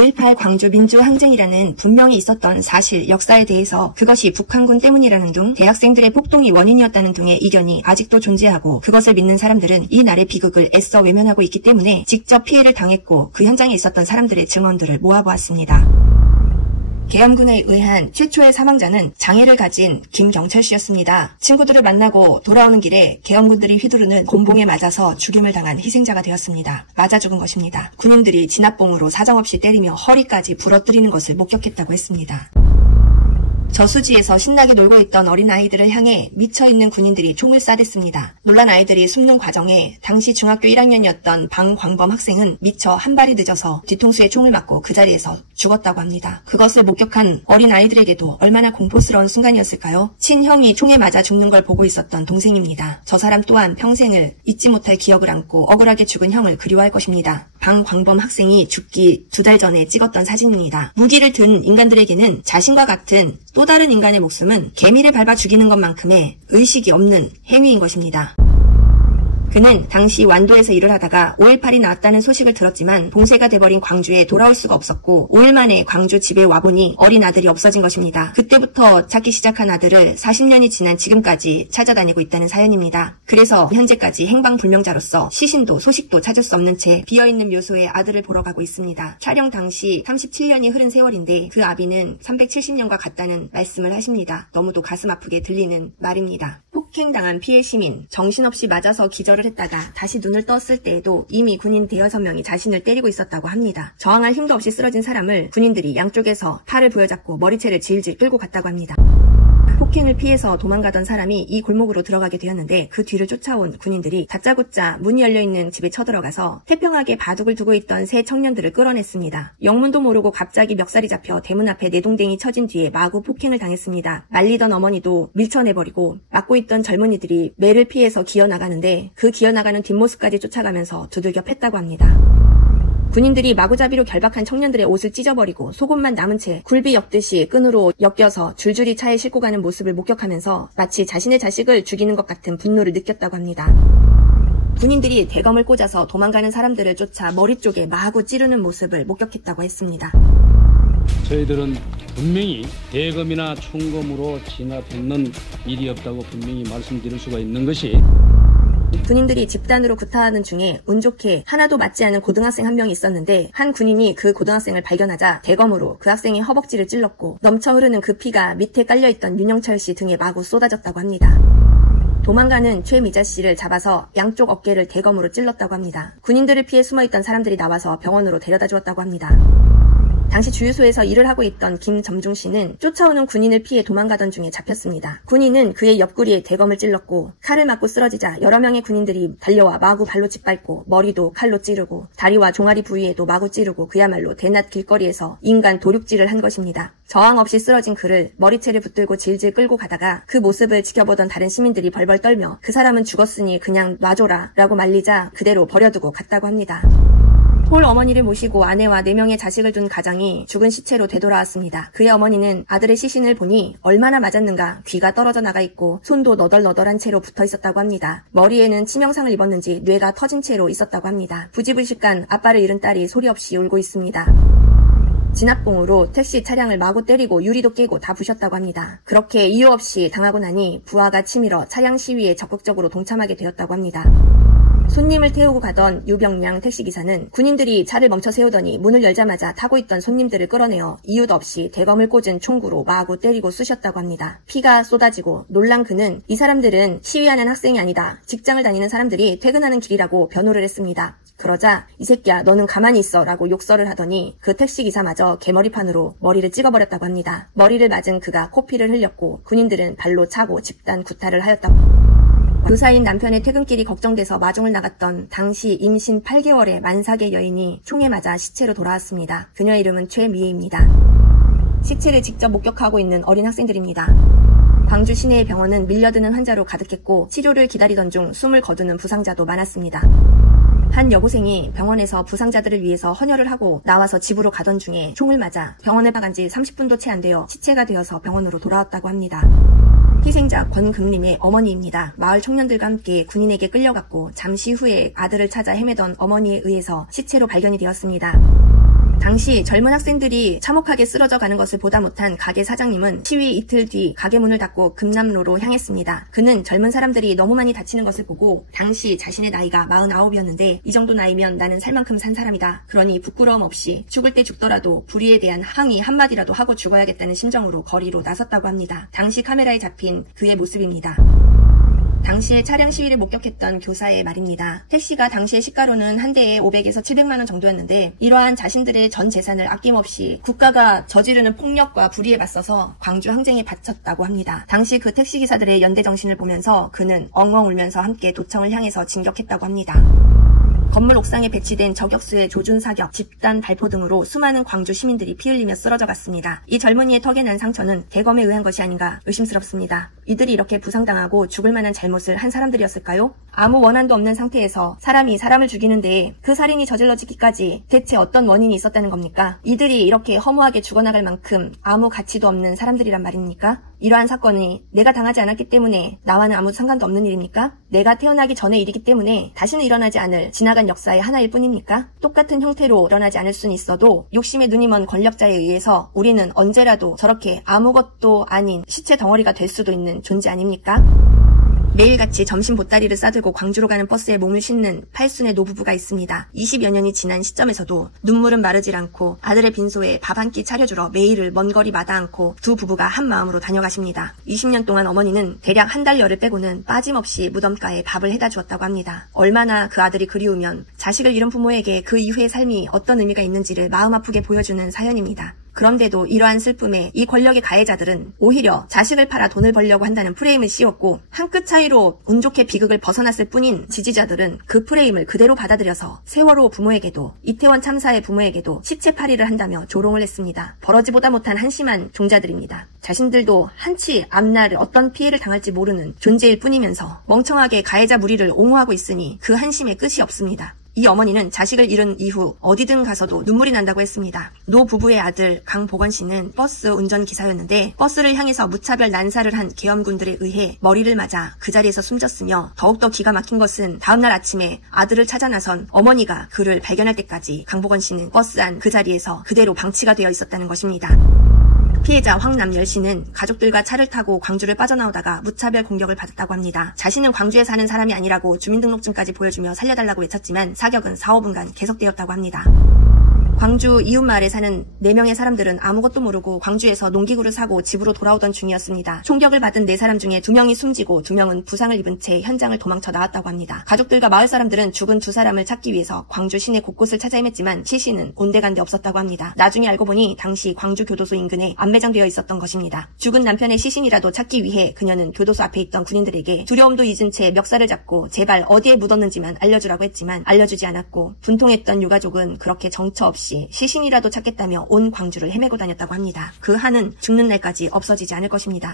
5.18 광주 민주항쟁이라는 분명히 있었던 사실, 역사에 대해서 그것이 북한군 때문이라는 등 대학생들의 폭동이 원인이었다는 등의 이견이 아직도 존재하고, 그것을 믿는 사람들은 이 날의 비극을 애써 외면하고 있기 때문에 직접 피해를 당했고 그 현장에 있었던 사람들의 증언들을 모아보았습니다. 계엄군에 의한 최초의 사망자는 장애를 가진 김경철 씨였습니다. 친구들을 만나고 돌아오는 길에 계엄군들이 휘두르는 곤봉에 맞아서 죽임을 당한 희생자가 되었습니다. 맞아 죽은 것입니다. 군인들이 진압봉으로 사정없이 때리며 허리까지 부러뜨리는 것을 목격했다고 했습니다. 저수지에서 신나게 놀고 있던 어린아이들을 향해 미쳐있는 군인들이 총을 쏴댔습니다. 놀란 아이들이 숨는 과정에 당시 중학교 1학년이었던 방광범 학생은 미처 한 발이 늦어서 뒤통수에 총을 맞고 그 자리에서 죽었다고 합니다. 그것을 목격한 어린아이들에게도 얼마나 공포스러운 순간이었을까요? 친형이 총에 맞아 죽는 걸 보고 있었던 동생입니다. 저 사람 또한 평생을 잊지 못할 기억을 안고 억울하게 죽은 형을 그리워할 것입니다. 방광범 학생이 죽기 2달 전에 찍었던 사진입니다. 무기를 든 인간들에게는 자신과 같은 또 다른 인간의 목숨은 개미를 밟아 죽이는 것만큼의 의식이 없는 행위인 것입니다. 그는 당시 완도에서 일을 하다가 5.18이 나왔다는 소식을 들었지만 봉쇄가 돼버린 광주에 돌아올 수가 없었고 5일 만에 광주 집에 와보니 어린 아들이 없어진 것입니다. 그때부터 찾기 시작한 아들을 40년이 지난 지금까지 찾아다니고 있다는 사연입니다. 그래서 현재까지 행방불명자로서 시신도 소식도 찾을 수 없는 채 비어있는 묘소에 아들을 보러 가고 있습니다. 촬영 당시 37년이 흐른 세월인데 그 아비는 370년과 같다는 말씀을 하십니다. 너무도 가슴 아프게 들리는 말입니다. 폭행당한 피해 시민, 정신없이 맞아서 기절을 했다가 다시 눈을 떴을 때에도 이미 군인 대여섯 명이 자신을 때리고 있었다고 합니다. 저항할 힘도 없이 쓰러진 사람을 군인들이 양쪽에서 팔을 부여잡고 머리채를 질질 끌고 갔다고 합니다. 폭행을 피해서 도망가던 사람이 이 골목으로 들어가게 되었는데 그 뒤를 쫓아온 군인들이 다짜고짜 문이 열려있는 집에 쳐들어가서 태평하게 바둑을 두고 있던 세 청년들을 끌어냈습니다. 영문도 모르고 갑자기 멱살이 잡혀 대문 앞에 내동댕이 쳐진 뒤에 마구 폭행을 당했습니다. 말리던 어머니도 밀쳐내버리고 막고 있던 젊은이들이 매를 피해서 기어나가는데 그 기어나가는 뒷모습까지 쫓아가면서 두들겨 팼다고 합니다. 군인들이 마구잡이로 결박한 청년들의 옷을 찢어버리고 속옷만 남은 채 굴비 엮듯이 끈으로 엮여서 줄줄이 차에 싣고 가는 모습을 목격하면서 마치 자신의 자식을 죽이는 것 같은 분노를 느꼈다고 합니다. 군인들이 대검을 꽂아서 도망가는 사람들을 쫓아 머리 쪽에 마구 찌르는 모습을 목격했다고 했습니다. 저희들은 분명히 대검이나 총검으로 진압했는 일이 없다고 분명히 말씀드릴 수가 있는 것이, 군인들이 집단으로 구타하는 중에 운 좋게 하나도 맞지 않은 고등학생 한 명이 있었는데 한 군인이 그 고등학생을 발견하자 대검으로 그 학생의 허벅지를 찔렀고 넘쳐 흐르는 그 피가 밑에 깔려있던 윤영철 씨 등에 마구 쏟아졌다고 합니다. 도망가는 최미자 씨를 잡아서 양쪽 어깨를 대검으로 찔렀다고 합니다. 군인들을 피해 숨어있던 사람들이 나와서 병원으로 데려다 주었다고 합니다. 당시 주유소에서 일을 하고 있던 김점중 씨는 쫓아오는 군인을 피해 도망가던 중에 잡혔습니다. 군인은 그의 옆구리에 대검을 찔렀고 칼을 맞고 쓰러지자 여러 명의 군인들이 달려와 마구 발로 짓밟고 머리도 칼로 찌르고 다리와 종아리 부위에도 마구 찌르고 그야말로 대낮 길거리에서 인간 도륙질을 한 것입니다. 저항 없이 쓰러진 그를 머리채를 붙들고 질질 끌고 가다가 그 모습을 지켜보던 다른 시민들이 벌벌 떨며 그 사람은 죽었으니 그냥 놔줘라 라고 말리자 그대로 버려두고 갔다고 합니다. 홀 어머니를 모시고 아내와 4명의 자식을 둔 가장이 죽은 시체로 되돌아왔습니다. 그의 어머니는 아들의 시신을 보니 얼마나 맞았는가 귀가 떨어져 나가 있고 손도 너덜너덜한 채로 붙어 있었다고 합니다. 머리에는 치명상을 입었는지 뇌가 터진 채로 있었다고 합니다. 부지불식간 아빠를 잃은 딸이 소리 없이 울고 있습니다. 진압봉으로 택시 차량을 마구 때리고 유리도 깨고 다 부셨다고 합니다. 그렇게 이유 없이 당하고 나니 부하가 치밀어 차량 시위에 적극적으로 동참하게 되었다고 합니다. 손님을 태우고 가던 유병량 택시기사는 군인들이 차를 멈춰 세우더니 문을 열자마자 타고 있던 손님들을 끌어내어 이유도 없이 대검을 꽂은 총구로 마구 때리고 쑤셨다고 합니다. 피가 쏟아지고 놀란 그는 이 사람들은 시위하는 학생이 아니다. 직장을 다니는 사람들이 퇴근하는 길이라고 변호를 했습니다. 그러자 이 새끼야 너는 가만히 있어 라고 욕설을 하더니 그 택시기사마저 개머리판으로 머리를 찍어버렸다고 합니다. 머리를 맞은 그가 코피를 흘렸고 군인들은 발로 차고 집단 구타를 하였다고. 교사인 남편의 퇴근길이 걱정돼서 마중을 나갔던 당시 임신 8개월의 만삭의 여인이 총에 맞아 시체로 돌아왔습니다. 그녀의 이름은 최미애입니다. 시체를 직접 목격하고 있는 어린 학생들입니다. 광주 시내의 병원은 밀려드는 환자로 가득했고 치료를 기다리던 중 숨을 거두는 부상자도 많았습니다. 한 여고생이 병원에서 부상자들을 위해서 헌혈을 하고 나와서 집으로 가던 중에 총을 맞아 병원에 나간 지 30분도 채 안 되어 시체가 되어서 병원으로 돌아왔다고 합니다. 희생자 권금림의 어머니입니다. 마을 청년들과 함께 군인에게 끌려갔고 잠시 후에 아들을 찾아 헤매던 어머니에 의해서 시체로 발견이 되었습니다. 당시 젊은 학생들이 참혹하게 쓰러져 가는 것을 보다 못한 가게 사장님은 시위 이틀 뒤 가게 문을 닫고 금남로로 향했습니다. 그는 젊은 사람들이 너무 많이 다치는 것을 보고 당시 자신의 나이가 49이었는데 이 정도 나이면 나는 살 만큼 산 사람이다. 그러니 부끄러움 없이 죽을 때 죽더라도 불의에 대한 항의 한마디라도 하고 죽어야겠다는 심정으로 거리로 나섰다고 합니다. 당시 카메라에 잡힌 그의 모습입니다. 당시에 차량 시위를 목격했던 교사의 말입니다. 택시가 당시의 시가로는 한 대에 500에서 700만원 정도였는데 이러한 자신들의 전 재산을 아낌없이 국가가 저지르는 폭력과 불의에 맞서서 광주 항쟁에 바쳤다고 합니다. 당시 그 택시기사들의 연대정신을 보면서 그는 엉엉 울면서 함께 도청을 향해서 진격했다고 합니다. 건물 옥상에 배치된 저격수의 조준사격, 집단 발포 등으로 수많은 광주 시민들이 피 흘리며 쓰러져 갔습니다. 이 젊은이의 턱에 난 상처는 대검에 의한 것이 아닌가 의심스럽습니다. 이들이 이렇게 부상당하고 죽을 만한 잘못을 한 사람들이었을까요? 아무 원한도 없는 상태에서 사람이 사람을 죽이는데 그 살인이 저질러지기까지 대체 어떤 원인이 있었다는 겁니까? 이들이 이렇게 허무하게 죽어나갈 만큼 아무 가치도 없는 사람들이란 말입니까? 이러한 사건이 내가 당하지 않았기 때문에 나와는 아무 상관도 없는 일입니까? 내가 태어나기 전의 일이기 때문에 다시는 일어나지 않을 지나간 역사의 하나일 뿐입니까? 똑같은 형태로 일어나지 않을 수는 있어도 욕심에 눈이 먼 권력자에 의해서 우리는 언제라도 저렇게 아무것도 아닌 시체 덩어리가 될 수도 있는 존재 아닙니까? 매일같이 점심 보따리를 싸들고 광주로 가는 버스에 몸을 싣는 팔순의 노부부가 있습니다. 20여 년이 지난 시점에서도 눈물은 마르질 않고 아들의 빈소에 밥 한 끼 차려주러 매일을 먼 거리 마다 않고 두 부부가 한 마음으로 다녀가십니다. 20년 동안 어머니는 대략 한 달 열흘 빼고는 빠짐없이 무덤가에 밥을 해다 주었다고 합니다. 얼마나 그 아들이 그리우면 자식을 잃은 부모에게 그 이후의 삶이 어떤 의미가 있는지를 마음 아프게 보여주는 사연입니다. 그런데도 이러한 슬픔에 이 권력의 가해자들은 오히려 자식을 팔아 돈을 벌려고 한다는 프레임을 씌웠고 한 끗 차이로 운 좋게 비극을 벗어났을 뿐인 지지자들은 그 프레임을 그대로 받아들여서 세월호 부모에게도 이태원 참사의 부모에게도 시체팔이를 한다며 조롱을 했습니다. 벌어지보다 못한 한심한 종자들입니다. 자신들도 한치 앞날 어떤 피해를 당할지 모르는 존재일 뿐이면서 멍청하게 가해자 무리를 옹호하고 있으니 그 한심의 끝이 없습니다. 이 어머니는 자식을 잃은 이후 어디든 가서도 눈물이 난다고 했습니다. 노 부부의 아들 강보건 씨는 버스 운전기사였는데 버스를 향해서 무차별 난사를 한 계엄군들에 의해 머리를 맞아 그 자리에서 숨졌으며 더욱더 기가 막힌 것은 다음날 아침에 아들을 찾아 나선 어머니가 그를 발견할 때까지 강보건 씨는 버스 안 그 자리에서 그대로 방치가 되어 있었다는 것입니다. 피해자 황남열 씨는 가족들과 차를 타고 광주를 빠져나오다가 무차별 공격을 받았다고 합니다. 자신은 광주에 사는 사람이 아니라고 주민등록증까지 보여주며 살려달라고 외쳤지만 사격은 4~5분간 계속되었다고 합니다. 광주 이웃마을에 사는 4명의 사람들은 아무것도 모르고 광주에서 농기구를 사고 집으로 돌아오던 중이었습니다. 총격을 받은 4사람 중에 2명이 숨지고 2명은 부상을 입은 채 현장을 도망쳐 나왔다고 합니다. 가족들과 마을 사람들은 죽은 2사람을 찾기 위해서 광주 시내 곳곳을 찾아 헤맸지만 시신은 온데간데 없었다고 합니다. 나중에 알고 보니 당시 광주 교도소 인근에 안매장되어 있었던 것입니다. 죽은 남편의 시신이라도 찾기 위해 그녀는 교도소 앞에 있던 군인들에게 두려움도 잊은 채 멱살을 잡고 제발 어디에 묻었는지만 알려주라고 했지만 알려주지 않았고 분통했던 유가족은 그렇게 정처 없이 시신이라도 찾겠다며 온 광주를 헤매고 다녔다고 합니다. 그 한은 죽는 날까지 없어지지 않을 것입니다.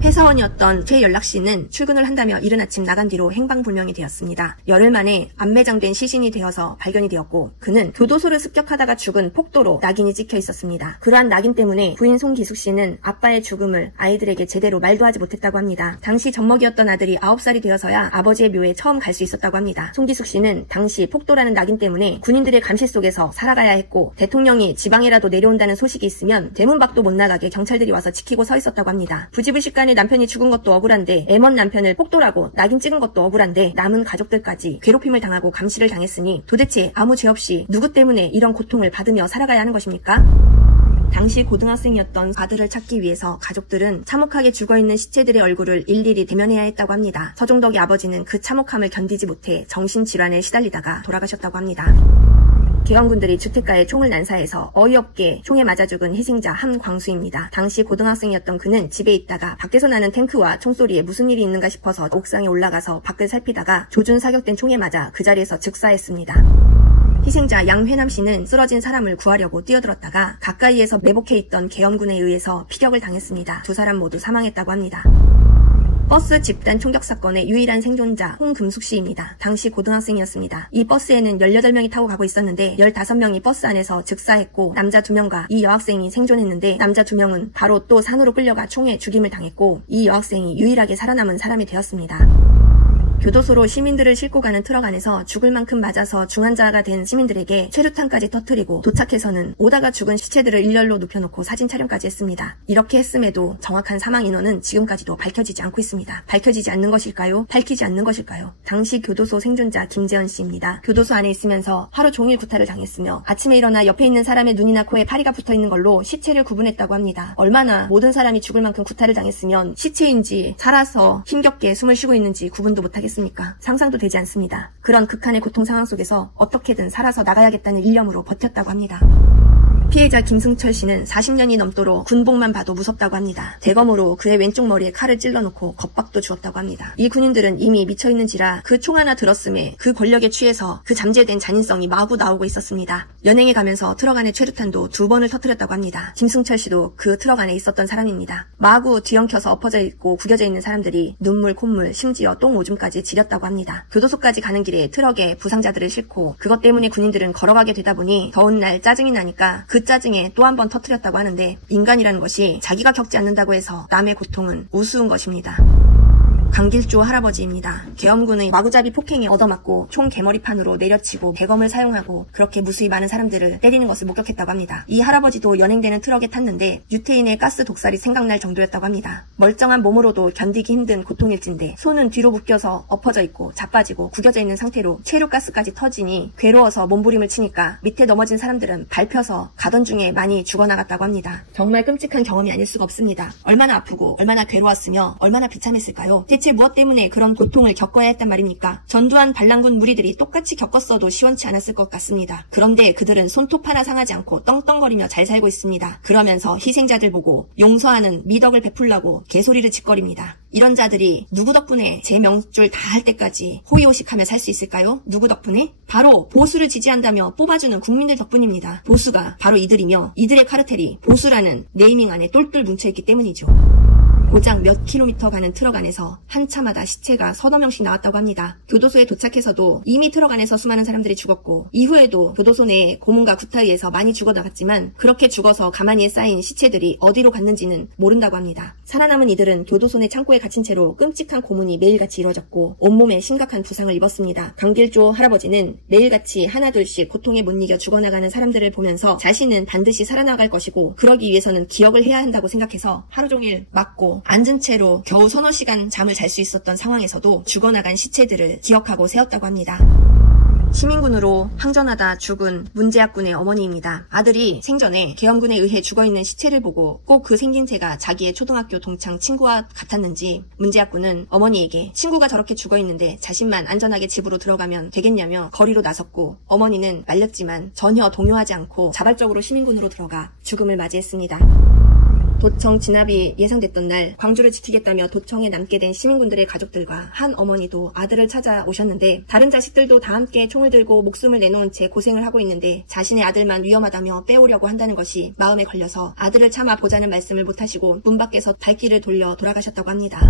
회사원이었던 최연락 씨는 출근을 한다며 이른 아침 나간 뒤로 행방불명이 되었습니다. 열흘 만에 안매장된 시신이 되어서 발견이 되었고 그는 교도소를 습격하다가 죽은 폭도로 낙인이 찍혀 있었습니다. 그러한 낙인 때문에 부인 송기숙 씨는 아빠의 죽음을 아이들에게 제대로 말도 하지 못했다고 합니다. 당시 젖먹이었던 아들이 9살이 되어서야 아버지의 묘에 처음 갈 수 있었다고 합니다. 송기숙 씨는 당시 폭도라는 낙인 때문에 군인들의 감시 속에서 살아가야 했고 대통령이 지방에라도 내려온다는 소식이 있으면 대문 밖도 못 나가게 경찰들이 와서 지키고 서 있었다고 합니다. 부지불식간에 남편이 죽은 것도 억울한데 애먼 남편을 폭도라고 낙인 찍은 것도 억울한데 남은 가족들까지 괴롭힘을 당하고 감시를 당했으니 도대체 아무 죄 없이 누구 때문에 이런 고통을 받으며 살아가야 하는 것입니까? 당시 고등학생이었던 아들을 찾기 위해서 가족들은 참혹하게 죽어있는 시체들의 얼굴을 일일이 대면해야 했다고 합니다. 서종덕의 아버지는 그 참혹함을 견디지 못해 정신질환에 시달리다가 돌아가셨다고 합니다. 계엄군들이 주택가에 총을 난사해서 어이없게 총에 맞아 죽은 희생자 함광수입니다. 당시 고등학생이었던 그는 집에 있다가 밖에서 나는 탱크와 총소리에 무슨 일이 있는가 싶어서 옥상에 올라가서 밖을 살피다가 조준 사격된 총에 맞아 그 자리에서 즉사했습니다. 희생자 양회남 씨는 쓰러진 사람을 구하려고 뛰어들었다가 가까이에서 매복해 있던 계엄군에 의해서 피격을 당했습니다. 2사람 모두 사망했다고 합니다. 버스 집단 총격 사건의 유일한 생존자 홍금숙 씨입니다. 당시 고등학생이었습니다. 이 버스에는 18명이 타고 가고 있었는데 15명이 버스 안에서 즉사했고 남자 2명과 이 여학생이 생존했는데 남자 2명은 바로 또 산으로 끌려가 총에 죽임을 당했고 이 여학생이 유일하게 살아남은 사람이 되었습니다. 교도소로 시민들을 싣고 가는 트럭 안에서 죽을 만큼 맞아서 중환자가 된 시민들에게 최루탄까지 터뜨리고 도착해서는 오다가 죽은 시체들을 일렬로 눕혀놓고 사진 촬영까지 했습니다. 이렇게 했음에도 정확한 사망 인원은 지금까지도 밝혀지지 않고 있습니다. 밝혀지지 않는 것일까요? 밝히지 않는 것일까요? 당시 교도소 생존자 김재현 씨입니다. 교도소 안에 있으면서 하루 종일 구타를 당했으며 아침에 일어나 옆에 있는 사람의 눈이나 코에 파리가 붙어있는 걸로 시체를 구분했다고 합니다. 얼마나 모든 사람이 죽을 만큼 구타를 당했으면 시체인지 살아서 힘겹게 숨을 쉬고 있는지 구분도 못하겠습니까? 상상도 되지 않습니다. 그런 극한의 고통 상황 속에서 어떻게든 살아서 나가야겠다는 일념으로 버텼다고 합니다. 피해자 김승철 씨는 40년이 넘도록 군복만 봐도 무섭다고 합니다. 대검으로 그의 왼쪽 머리에 칼을 찔러놓고 겁박도 주었다고 합니다. 이 군인들은 이미 미쳐있는지라 그 총 하나 들었음에 그 권력에 취해서 그 잠재된 잔인성이 마구 나오고 있었습니다. 연행해 가면서 트럭 안에 최루탄도 2번을 터뜨렸다고 합니다. 김승철 씨도 그 트럭 안에 있었던 사람입니다. 마구 뒤엉켜서 엎어져 있고 구겨져 있는 사람들이 눈물, 콧물, 심지어 똥 오줌까지 지렸다고 합니다. 교도소까지 가는 길에 트럭에 부상자들을 싣고 그것 때문에 군인들은 걸어가게 되다 보니 더운 날 짜증이 나니까 그 짜증에 또 한 번 터뜨렸다고 하는데 인간이라는 것이 자기가 겪지 않는다고 해서 남의 고통은 우스운 것입니다. 강길조 할아버지입니다. 계엄군의 마구잡이 폭행에 얻어맞고 총 개머리판으로 내려치고 대검을 사용하고 그렇게 무수히 많은 사람들을 때리는 것을 목격했다고 합니다. 이 할아버지도 연행되는 트럭에 탔는데 유태인의 가스 독살이 생각날 정도였다고 합니다. 멀쩡한 몸으로도 견디기 힘든 고통일진데 손은 뒤로 묶여서 엎어져 있고 자빠지고 구겨져 있는 상태로 체류가스까지 터지니 괴로워서 몸부림을 치니까 밑에 넘어진 사람들은 밟혀서 가던 중에 많이 죽어나갔다고 합니다. 정말 끔찍한 경험이 아닐 수가 없습니다. 얼마나 아프고 얼마나 괴로웠으며 얼마나 비참했을까요? 대체 무엇 때문에 그런 고통을 겪어야 했단 말입니까? 전두환 반란군 무리들이 똑같이 겪었어도 시원치 않았을 것 같습니다. 그런데 그들은 손톱 하나 상하지 않고 떵떵거리며 잘 살고 있습니다. 그러면서 희생자들 보고 용서하는 미덕을 베풀라고 개소리를 짓거립니다. 이런 자들이 누구 덕분에 제 명줄 다 할 때까지 호의호식하며 살 수 있을까요? 누구 덕분에? 바로 보수를 지지한다며 뽑아주는 국민들 덕분입니다. 보수가 바로 이들이며 이들의 카르텔이 보수라는 네이밍 안에 똘똘 뭉쳐있기 때문이죠. 고작 몇 킬로미터 가는 트럭 안에서 한차마다 시체가 서너 명씩 나왔다고 합니다. 교도소에 도착해서도 이미 트럭 안에서 수많은 사람들이 죽었고 이후에도 교도소 내 고문과 구타에 의해서 많이 죽어나갔지만 그렇게 죽어서 가만히에 쌓인 시체들이 어디로 갔는지는 모른다고 합니다. 살아남은 이들은 교도소 내 창고에 갇힌 채로 끔찍한 고문이 매일같이 이루어졌고 온몸에 심각한 부상을 입었습니다. 강길조 할아버지는 매일같이 하나둘씩 고통에 못 이겨 죽어나가는 사람들을 보면서 자신은 반드시 살아나갈 것이고 그러기 위해서는 기억을 해야 한다고 생각해서 하루 종일 맞고 앉은 채로 겨우 서너 시간 잠을 잘 수 있었던 상황에서도 죽어나간 시체들을 기억하고 세웠다고 합니다. 시민군으로 항전하다 죽은 문재학군의 어머니입니다. 아들이 생전에 계엄군에 의해 죽어있는 시체를 보고 꼭 그 생김새가 자기의 초등학교 동창 친구와 같았는지 문재학군은 어머니에게 친구가 저렇게 죽어있는데 자신만 안전하게 집으로 들어가면 되겠냐며 거리로 나섰고 어머니는 말렸지만 전혀 동요하지 않고 자발적으로 시민군으로 들어가 죽음을 맞이했습니다. 도청 진압이 예상됐던 날 광주를 지키겠다며 도청에 남게 된 시민군들의 가족들과 한 어머니도 아들을 찾아오셨는데 다른 자식들도 다 함께 총을 들고 목숨을 내놓은 채 고생을 하고 있는데 자신의 아들만 위험하다며 빼오려고 한다는 것이 마음에 걸려서 아들을 참아 보자는 말씀을 못하시고 문 밖에서 발길을 돌려 돌아가셨다고 합니다.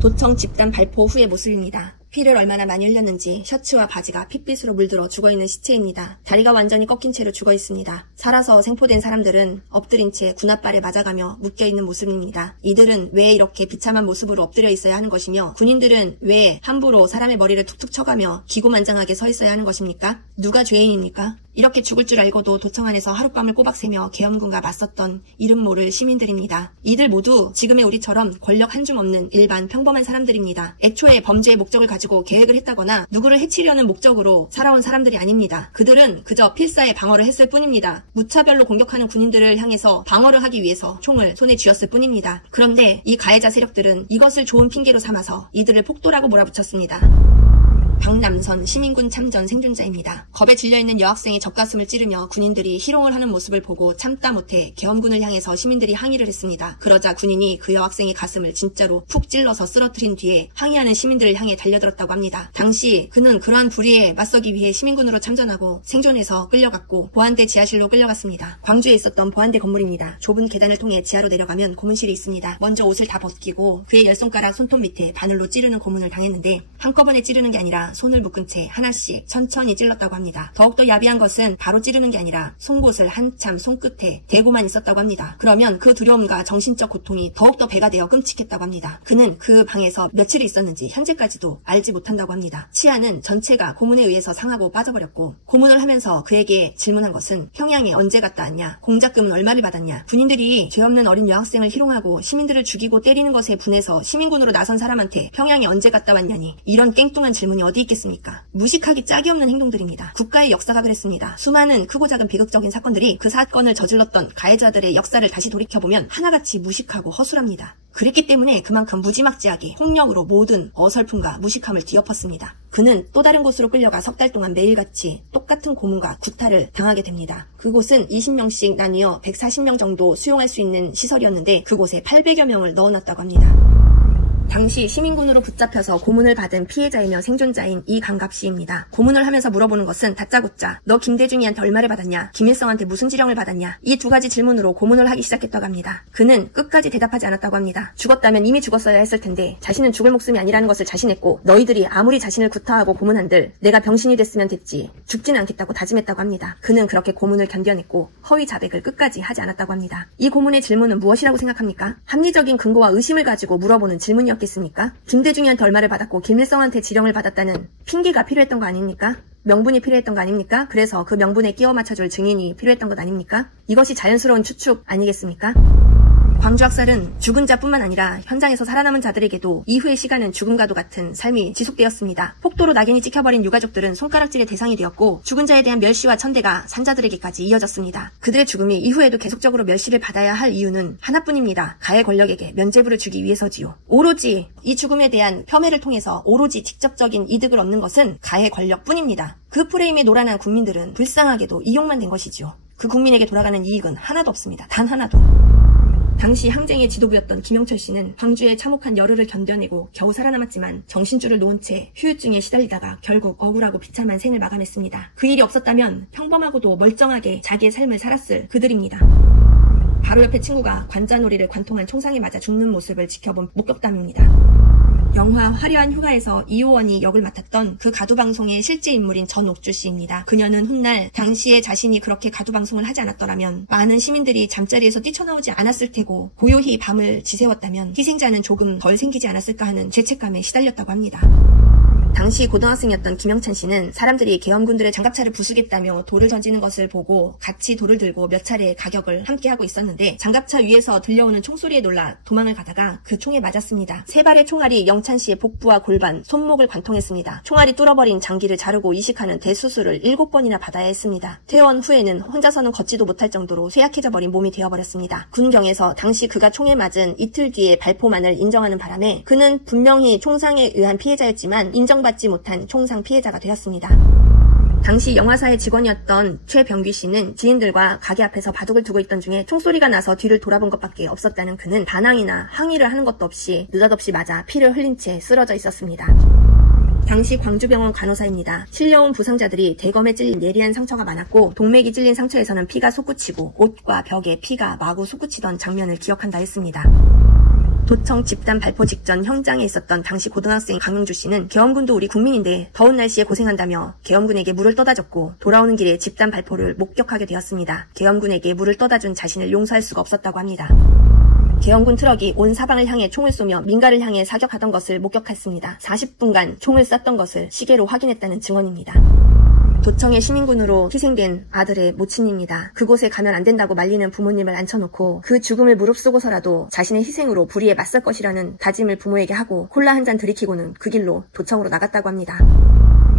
도청 집단 발포 후의 모습입니다. 피를 얼마나 많이 흘렸는지 셔츠와 바지가 핏빛으로 물들어 죽어있는 시체입니다. 다리가 완전히 꺾인 채로 죽어있습니다. 살아서 생포된 사람들은 엎드린 채 군홧발에 맞아가며 묶여있는 모습입니다. 이들은 왜 이렇게 비참한 모습으로 엎드려 있어야 하는 것이며 군인들은 왜 함부로 사람의 머리를 툭툭 쳐가며 기고만장하게 서 있어야 하는 것입니까? 누가 죄인입니까? 이렇게 죽을 줄 알고도 도청 안에서 하룻밤을 꼬박 새며 계엄군과 맞섰던 이름 모를 시민들입니다. 이들 모두 지금의 우리처럼 권력 한 줌 없는 일반 평범한 사람들입니다. 애초에 범죄의 목적을 가지고 계획을 했다거나 누구를 해치려는 목적으로 살아온 사람들이 아닙니다. 그들은 그저 필사의 방어를 했을 뿐입니다. 무차별로 공격하는 군인들을 향해서 방어를 하기 위해서 총을 손에 쥐었을 뿐입니다. 그런데 이 가해자 세력들은 이것을 좋은 핑계로 삼아서 이들을 폭도라고 몰아붙였습니다. 박남선 시민군 참전 생존자입니다. 겁에 질려있는 여학생이 젖가슴을 찌르며 군인들이 희롱을 하는 모습을 보고 참다 못해 계엄군을 향해서 시민들이 항의를 했습니다. 그러자 군인이 그 여학생의 가슴을 진짜로 푹 찔러서 쓰러뜨린 뒤에 항의하는 시민들을 향해 달려들었다고 합니다. 당시 그는 그러한 불의에 맞서기 위해 시민군으로 참전하고 생존해서 끌려갔고 보안대 지하실로 끌려갔습니다. 광주에 있었던 보안대 건물입니다. 좁은 계단을 통해 지하로 내려가면 고문실이 있습니다. 먼저 옷을 다 벗기고 그의 10손가락 손톱 밑에 바늘로 찌르는 고문을 당했는데 한꺼번에 찌르는 게 아니라 아니라 손을 묶은 채 하나씩 천천히 찔렀다고 합니다. 더욱더 야비한 것은 바로 찌르는 게 아니라 송곳을 한참 손끝에 대고만 있었다고 합니다. 그러면 그 두려움과 정신적 고통이 더욱더 배가 되어 끔찍했다고 합니다. 그는 그 방에서 며칠을 있었는지 현재까지도 알지 못한다고 합니다. 치아는 전체가 고문에 의해서 상하고 빠져버렸고, 고문을 하면서 그에게 질문한 것은 평양에 언제 갔다 왔냐, 공작금은 얼마를 받았냐, 군인들이 죄 없는 어린 여학생을 희롱하고 시민들을 죽이고 때리는 것에 분해서 시민군으로 나선 사람한테 평양에 언제 갔다 왔냐니, 이런 깽뚱한 질문이 어디 있겠습니까? 무식하기 짝이 없는 행동들입니다. 국가의 역사가 그랬습니다. 수많은 크고 작은 비극적인 사건들이 그 사건을 저질렀던 가해자들의 역사를 다시 돌이켜보면 하나같이 무식하고 허술합니다. 그랬기 때문에 그만큼 무지막지하게 폭력으로 모든 어설픔과 무식함을 뒤엎었습니다. 그는 또 다른 곳으로 끌려가 석 달 동안 매일같이 똑같은 고문과 구타를 당하게 됩니다. 그곳은 20명씩 나뉘어 140명 정도 수용할 수 있는 시설이었는데 그곳에 800여 명을 넣어놨다고 합니다. 당시 시민군으로 붙잡혀서 고문을 받은 피해자이며 생존자인 이강갑 씨입니다. 고문을 하면서 물어보는 것은 다짜고짜 너 김대중이한테 얼마를 받았냐, 김일성한테 무슨 지령을 받았냐, 이 두 가지 질문으로 고문을 하기 시작했다고 합니다. 그는 끝까지 대답하지 않았다고 합니다. 죽었다면 이미 죽었어야 했을 텐데 자신은 죽을 목숨이 아니라는 것을 자신했고, 너희들이 아무리 자신을 구타하고 고문한들 내가 병신이 됐으면 됐지 죽지는 않겠다고 다짐했다고 합니다. 그는 그렇게 고문을 견뎌냈고 허위 자백을 끝까지 하지 않았다고 합니다. 이 고문의 질문은 무엇이라고 생각합니까? 합리적인 근거와 의심을 가지고 물어보는 질문이었습니다. 겠습니까? 김대중이한테 얼마를 받았고 김일성한테 지령을 받았다는 핑계가 필요했던 거 아닙니까? 명분이 필요했던 거 아닙니까? 그래서 그 명분에 끼워 맞춰줄 증인이 필요했던 것 아닙니까? 이것이 자연스러운 추측 아니겠습니까? 광주학살은 죽은 자뿐만 아니라 현장에서 살아남은 자들에게도 이후의 시간은 죽음과도 같은 삶이 지속되었습니다. 폭도로 낙인이 찍혀버린 유가족들은 손가락질의 대상이 되었고, 죽은 자에 대한 멸시와 천대가 산자들에게까지 이어졌습니다. 그들의 죽음이 이후에도 계속적으로 멸시를 받아야 할 이유는 하나뿐입니다. 가해 권력에게 면죄부를 주기 위해서지요. 오로지 이 죽음에 대한 폄훼를 통해서 오로지 직접적인 이득을 얻는 것은 가해 권력뿐입니다. 그 프레임에 놀아난 국민들은 불쌍하게도 이용만 된 것이지요. 그 국민에게 돌아가는 이익은 하나도 없습니다. 단 하나도. 당시 항쟁의 지도부였던 김영철 씨는 광주의 참혹한 열흘을 견뎌내고 겨우 살아남았지만 정신줄을 놓은 채 후유증에 시달리다가 결국 억울하고 비참한 생을 마감했습니다. 그 일이 없었다면 평범하고도 멀쩡하게 자기의 삶을 살았을 그들입니다. 바로 옆에 친구가 관자놀이를 관통한 총상에 맞아 죽는 모습을 지켜본 목격담입니다. 영화 화려한 휴가에서 이호원이 역을 맡았던 그 가두방송의 실제 인물인 전옥주 씨입니다. 그녀는 훗날 당시에 자신이 그렇게 가두방송을 하지 않았더라면 많은 시민들이 잠자리에서 뛰쳐나오지 않았을 테고 고요히 밤을 지새웠다면 희생자는 조금 덜 생기지 않았을까 하는 죄책감에 시달렸다고 합니다. 당시 고등학생이었던 김영찬 씨는 사람들이 계엄군들의 장갑차를 부수겠다며 돌을 던지는 것을 보고 같이 돌을 들고 몇 차례 가격을 함께 하고 있었는데, 장갑차 위에서 들려오는 총소리에 놀라 도망을 가다가 그 총에 맞았습니다. 3발의 총알이 영찬 씨의 복부와 골반, 손목을 관통했습니다. 총알이 뚫어버린 장기를 자르고 이식하는 대수술을 7번이나 받아야 했습니다. 퇴원 후에는 혼자서는 걷지도 못할 정도로 쇠약해져 버린 몸이 되어버렸습니다. 군경에서 당시 그가 총에 맞은 이틀 뒤에 발포만을 인정하는 바람에 그는 분명히 총상에 의한 피해자였지만 인정받지 못한 총상 피해자가 되었습니다. 당시 영화사의 직원이었던 최병규 씨는 지인들과 가게 앞에서 바둑을 두고 있던 중에 총소리가 나서 뒤를 돌아본 것밖에 없었다는 그는 반항이나 항의를 하는 것도 없이 느닷없이 맞아 피를 흘린 채 쓰러져 있었습니다. 당시 광주병원 간호사입니다. 실려온 부상자들이 대검에 찔린 예리한 상처가 많았고, 동맥이 찔린 상처에서는 피가 솟구치고 옷과 벽에 피가 마구 솟구치던 장면을 기억한다 했습니다. 도청 집단 발포 직전 현장에 있었던 당시 고등학생 강용주 씨는 계엄군도 우리 국민인데 더운 날씨에 고생한다며 계엄군에게 물을 떠다 줬고, 돌아오는 길에 집단 발포를 목격하게 되었습니다. 계엄군에게 물을 떠다 준 자신을 용서할 수가 없었다고 합니다. 계엄군 트럭이 온 사방을 향해 총을 쏘며 민가를 향해 사격하던 것을 목격했습니다. 40분간 총을 쐈던 것을 시계로 확인했다는 증언입니다. 도청의 시민군으로 희생된 아들의 모친입니다. 그곳에 가면 안 된다고 말리는 부모님을 앉혀놓고 그 죽음을 무릅쓰고서라도 자신의 희생으로 불의에 맞설 것이라는 다짐을 부모에게 하고 콜라 한 잔 들이키고는 그 길로 도청으로 나갔다고 합니다.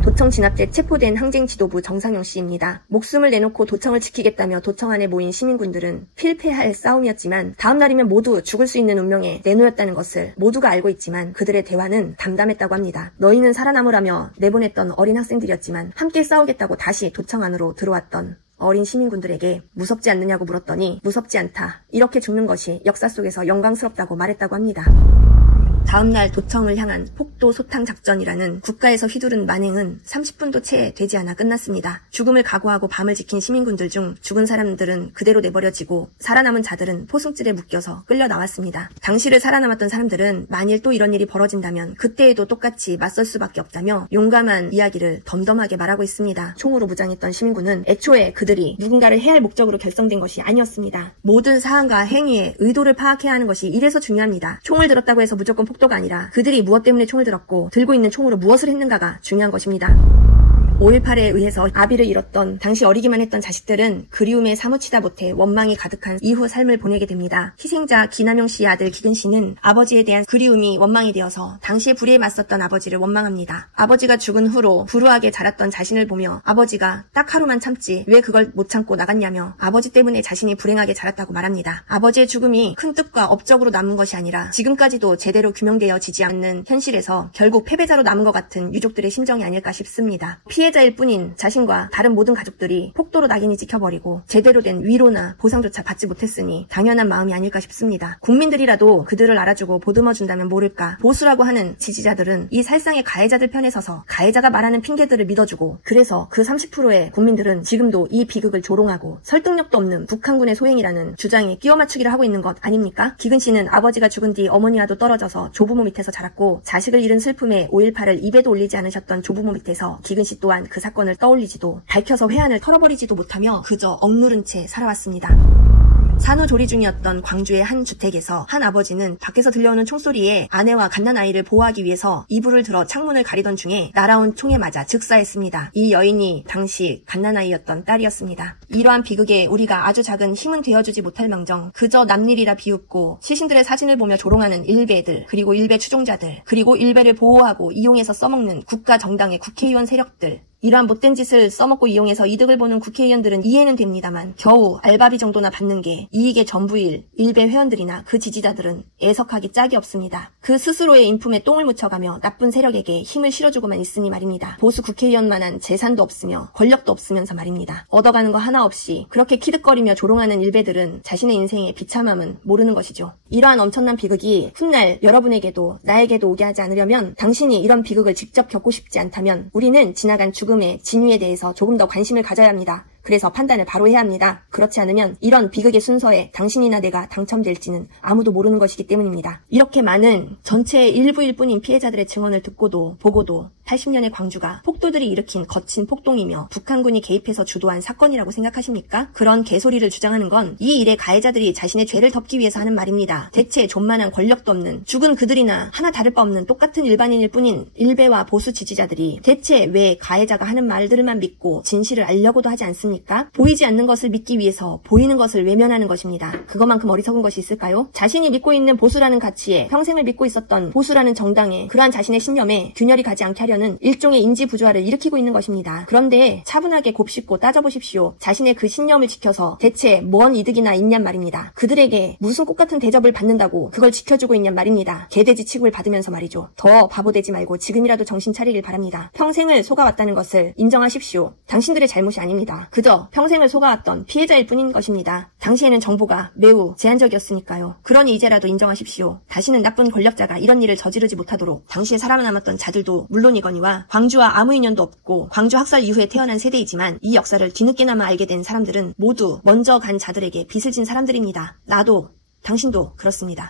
도청 진압제 체포된 항쟁 지도부 정상용 씨입니다. 목숨을 내놓고 도청을 지키겠다며 도청 안에 모인 시민군들은 필패할 싸움이었지만 다음 날이면 모두 죽을 수 있는 운명에 내놓였다는 것을 모두가 알고 있지만 그들의 대화는 담담했다고 합니다. 너희는 살아남으라며 내보냈던 어린 학생들이었지만 함께 싸우겠다고 다시 도청 안으로 들어왔던 어린 시민군들에게 무섭지 않느냐고 물었더니 무섭지 않다. 이렇게 죽는 것이 역사 속에서 영광스럽다고 말했다고 합니다. 다음날 도청을 향한 폭도 소탕 작전이라는 국가에서 휘두른 만행은 30분도 채 되지 않아 끝났습니다. 죽음을 각오하고 밤을 지킨 시민군들 중 죽은 사람들은 그대로 내버려지고 살아남은 자들은 포승줄에 묶여서 끌려 나왔습니다. 당시를 살아남았던 사람들은 만일 또 이런 일이 벌어진다면 그때에도 똑같이 맞설 수밖에 없다며 용감한 이야기를 덤덤하게 말하고 있습니다. 총으로 무장했던 시민군은 애초에 그들이 누군가를 해할 목적으로 결성된 것이 아니었습니다. 모든 사안과 행위의 의도를 파악해야 하는 것이 이래서 중요합니다. 총을 들었다고 해서 무조건 폭도가 아니라 그들이 무엇 때문에 총을 들었고 들고 있는 총으로 무엇을 했는가가 중요한 것입니다. 5.18에 의해서 아비를 잃었던 당시 어리기만 했던 자식들은 그리움에 사무치다 못해 원망이 가득한 이후 삶을 보내게 됩니다. 희생자 기남용 씨의 아들 기근 씨는 아버지에 대한 그리움이 원망이 되어서 당시의 불의에 맞섰던 아버지를 원망합니다. 아버지가 죽은 후로 불우하게 자랐던 자신을 보며 아버지가 딱 하루만 참지 왜 그걸 못 참고 나갔냐며 아버지 때문에 자신이 불행하게 자랐다고 말합니다. 아버지의 죽음이 큰 뜻과 업적으로 남은 것이 아니라 지금까지도 제대로 규명되어지지 않는 현실에서 결국 패배자로 남은 것 같은 유족들의 심정이 아닐까 싶습니다. 피해자일 뿐인 자신과 다른 모든 가족들이 폭도로 낙인이 찍혀버리고 제대로 된 위로나 보상조차 받지 못했으니 당연한 마음이 아닐까 싶습니다. 국민들이라도 그들을 알아주고 보듬어준다면 모를까. 보수라고 하는 지지자들은 이 살상의 가해자들 편에 서서 가해자가 말하는 핑계들을 믿어주고 그래서 그 30%의 국민들은 지금도 이 비극을 조롱하고 설득력도 없는 북한군의 소행이라는 주장에 끼워 맞추기를 하고 있는 것 아닙니까? 기근 씨는 아버지가 죽은 뒤 어머니와도 떨어져서 조부모 밑에서 자랐고 자식을 잃은 슬픔에 5.18을 입에도 올리지 않으셨던 조부모 밑에서 기근 씨 또한 그 사건을 떠올리지도 밝혀서 회한을 털어버리지도 못하며 그저 억누른 채 살아왔습니다. 산후조리 중이었던 광주의 한 주택에서 한 아버지는 밖에서 들려오는 총소리에 아내와 갓난아이를 보호하기 위해서 이불을 들어 창문을 가리던 중에 날아온 총에 맞아 즉사했습니다. 이 여인이 당시 갓난아이였던 딸이었습니다. 이러한 비극에 우리가 아주 작은 힘은 되어주지 못할 망정 그저 남일이라 비웃고 시신들의 사진을 보며 조롱하는 일베들 그리고 일베 추종자들 그리고 일베를 보호하고 이용해서 써먹는 국가 정당의 국회의원 세력들 이러한 못된 짓을 써먹고 이용해서 이득을 보는 국회의원들은 이해는 됩니다만 겨우 알바비 정도나 받는 게 이익의 전부일 일베 회원들이나 그 지지자들은 애석하기 짝이 없습니다. 그 스스로의 인품에 똥을 묻혀가며 나쁜 세력에게 힘을 실어주고만 있으니 말입니다. 보수 국회의원만한 재산도 없으며 권력도 없으면서 말입니다. 얻어가는 거 하나 없이 그렇게 키득거리며 조롱하는 일베들은 자신의 인생의 비참함은 모르는 것이죠. 이러한 엄청난 비극이 훗날 여러분에게도 나에게도 오게 하지 않으려면 당신이 이런 비극을 직접 겪고 싶지 않다면 우리는 지나간 죽음의 진위에 대해서 조금 더 관심을 가져야 합니다. 그래서 판단을 바로 해야 합니다. 그렇지 않으면 이런 비극의 순서에 당신이나 내가 당첨될지는 아무도 모르는 것이기 때문입니다. 이렇게 많은 전체의 일부일 뿐인 피해자들의 증언을 듣고도 보고도 80년의 광주가 폭도들이 일으킨 거친 폭동이며 북한군이 개입해서 주도한 사건이라고 생각하십니까? 그런 개소리를 주장하는 건 이 일의 가해자들이 자신의 죄를 덮기 위해서 하는 말입니다. 대체 존만한 권력도 없는 죽은 그들이나 하나 다를 바 없는 똑같은 일반인일 뿐인 일베와 보수 지지자들이 대체 왜 가해자가 하는 말들만 믿고 진실을 알려고도 하지 않습니까? 보이지 않는 것을 믿기 위해서 보이는 것을 외면하는 것입니다. 그것만큼 어리석은 것이 있을까요? 자신이 믿고 있는 보수라는 가치에 평생을 믿고 있었던 보수라는 정당에 그러한 자신의 신념에 균열이 가지 않게 하려는 일종의 인지 부조화를 일으키고 있는 것입니다. 그런데 차분하게 곱씹고 따져보십시오. 자신의 그 신념을 지켜서 대체 뭔 이득이나 있냔 말입니다. 그들에게 무슨 꽃같은 대접을 받는다고 그걸 지켜주고 있냔 말입니다. 개돼지 취급을 받으면서 말이죠. 더 바보되지 말고 지금이라도 정신 차리길 바랍니다. 평생을 속아왔다는 것을 인정하십시오. 당신들의 잘못이 아닙니다. 그저 평생을 속아왔던 피해자일 뿐인 것입니다. 당시에는 정보가 매우 제한적이었으니까요. 그러니 이제라도 인정하십시오. 다시는 나쁜 권력자가 이런 일을 저지르지 못하도록 당시에 살아남았던 자들도 물론이거니와 광주와 아무 인연도 없고 광주 학살 이후에 태어난 세대이지만 이 역사를 뒤늦게나마 알게 된 사람들은 모두 먼저 간 자들에게 빚을 진 사람들입니다. 나도 당신도 그렇습니다.